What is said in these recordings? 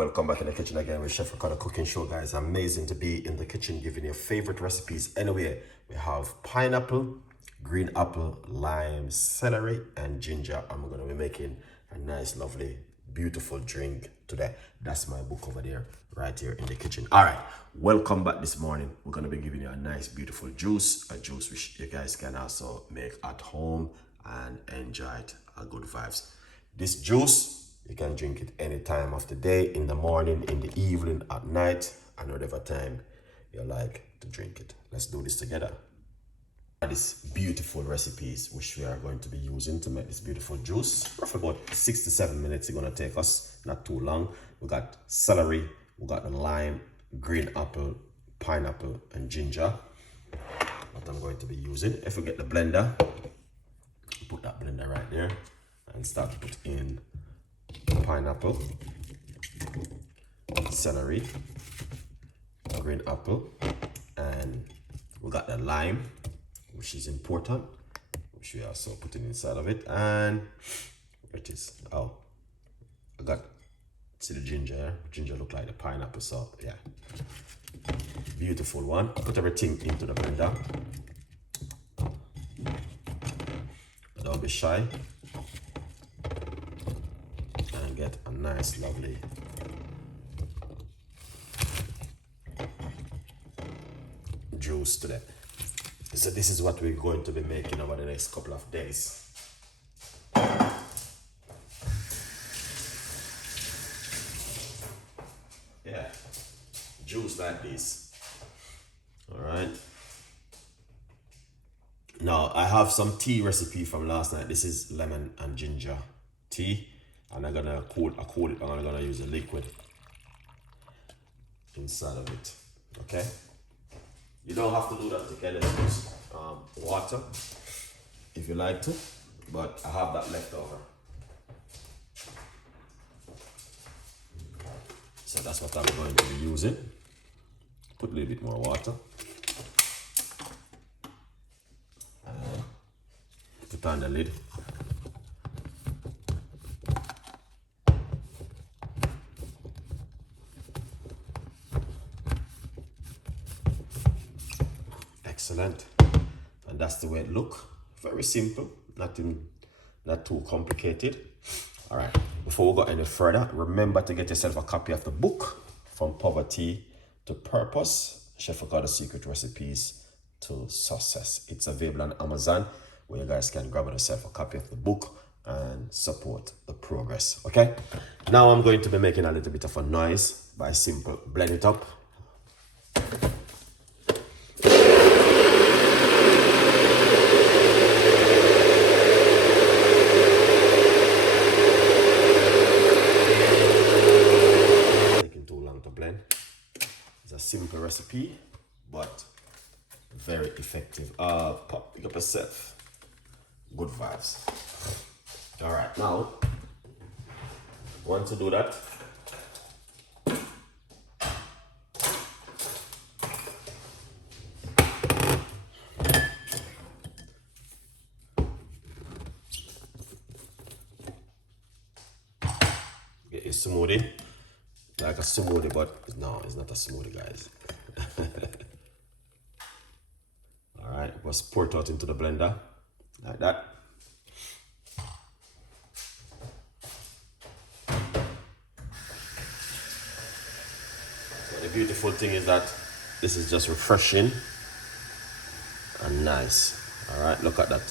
Welcome back in the kitchen again with Chef Ricardo Cooking Show, guys. Amazing to be in the kitchen giving you favorite recipes. Anyway, we have pineapple, green apple, lime, celery, and ginger. I'm going to be making a nice, lovely, beautiful drink today. That's my book over there, right here in the kitchen. All right, welcome back this morning. We're going to be giving you a nice, beautiful juice, a juice which you guys can also make at home and enjoy it. Good vibes. This juice, you can drink it any time of the day, in the morning, in the evening, at night, and whatever time you like to drink it. Let's do this together. These beautiful recipes which we are going to be using to make this beautiful juice. Roughly about 6 to 7 minutes it's going to take us, not too long. We got celery, we got the lime, green apple, pineapple, and ginger that I'm going to be using. If we get the blender, put that blender right there and start to put in pineapple, celery, green apple, and we got the lime, which is important, which we also putting inside of it. And where it is, oh, I got, see the ginger here? Ginger look like the pineapple, so yeah, beautiful one. Put everything into the blender. Don't be shy. And get a nice, lovely juice today. So this is what we're going to be making over the next couple of days. Yeah, juice like this. All right. Now I have some tea recipe from last night. This is lemon and ginger tea, and I'm gonna cool it, and I'm gonna use a liquid inside of it. Okay. You don't have to do that. You can use water if you like to, but I have that left over. So that's what I'm going to be using. Put a little bit more water. Put on the lid. Excellent. And that's the way it look. Very simple, not too complicated. All right, before we go any further, remember to get yourself a copy of the book, From Poverty to Purpose, Chef Ricardo's Secret Recipes to Success. It's available on Amazon, where you guys can grab yourself a copy of the book and support the progress. Okay, now I'm going to be making a little bit of a noise by simple blend it up. Taking too long to blend. It's a simple recipe, but very effective. Pick up yourself. Good vibes. All right, now want to do that, get your smoothie, like a smoothie, but no, it's not a smoothie, guys. All right, just pour it out into the blender like that. The beautiful thing is that this is just refreshing and nice. All right, look at that.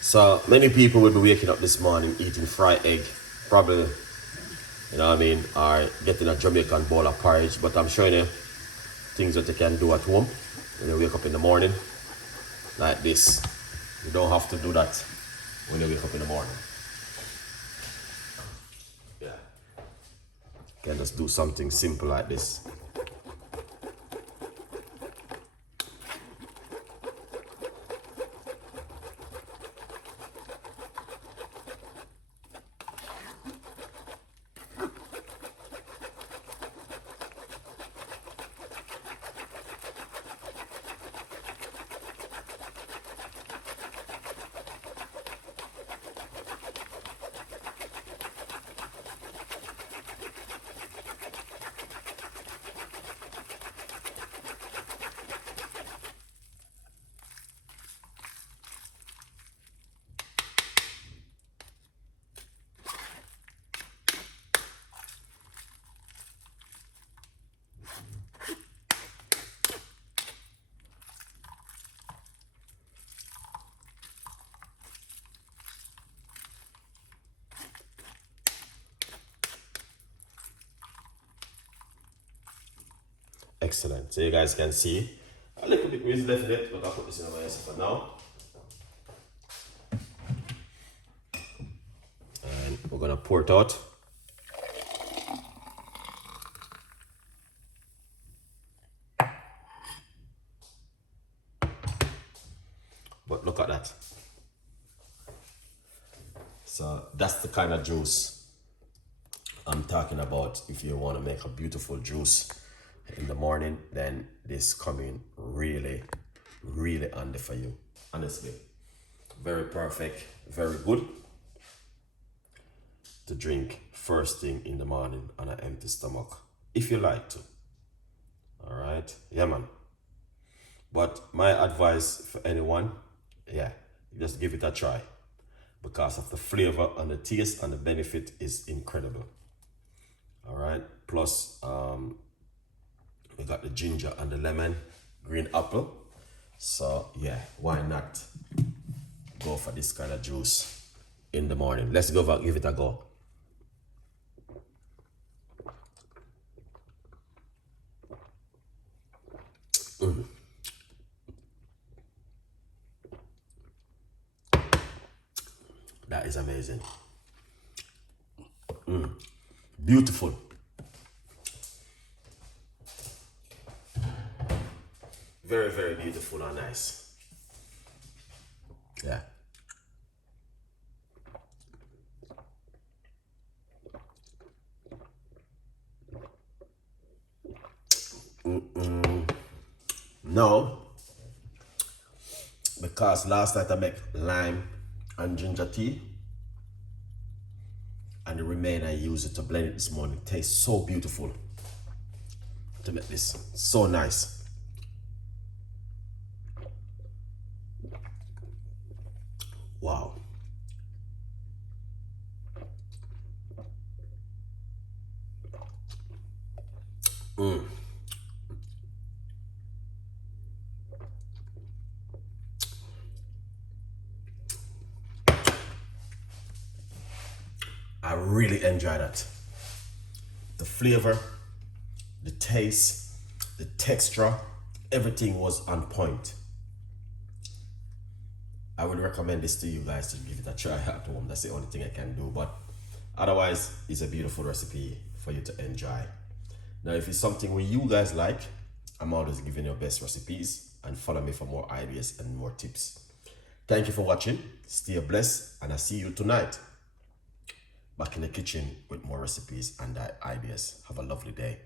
So many people will be waking up this morning eating fried egg, probably, you know what I mean, or getting a Jamaican bowl of porridge, but I'm showing you things that you can do at home when you wake up in the morning, like this. You don't have to do that when you wake up in the morning. Yeah. You can just do something simple like this. Excellent. So you guys can see a little bit is left in it, but I'll put this in my hands for now. And we're gonna pour it out. But look at that. So that's the kind of juice I'm talking about. If you want to make a beautiful juice in the morning, then this coming really, really handy for you. Honestly, very perfect, very good to drink first thing in the morning on an empty stomach, if you like to. All right, yeah, man. But my advice for anyone, yeah, just give it a try, because of the flavor and the taste and the benefit is incredible. All right, plus we got the ginger and the lemon, green apple. So yeah, why not go for this kind of juice in the morning? Let's go give it a go. That is amazing. Beautiful. Very, very beautiful and nice. Yeah. No, because last night I make lime and ginger tea, and the remainder I use it to blend it this morning. It tastes so beautiful to make this. So nice. Wow. I really enjoy that. The flavor, the taste, the texture, everything was on point. I would recommend this to you guys to give it a try at home. That's the only thing I can do, but otherwise it's a beautiful recipe for you to enjoy. Now, if it's something where you guys like, I'm always giving you best recipes, and follow me for more ideas and more tips. Thank you for watching. Stay blessed, and I'll see you tonight back in the kitchen with more recipes and ideas. Have a lovely day.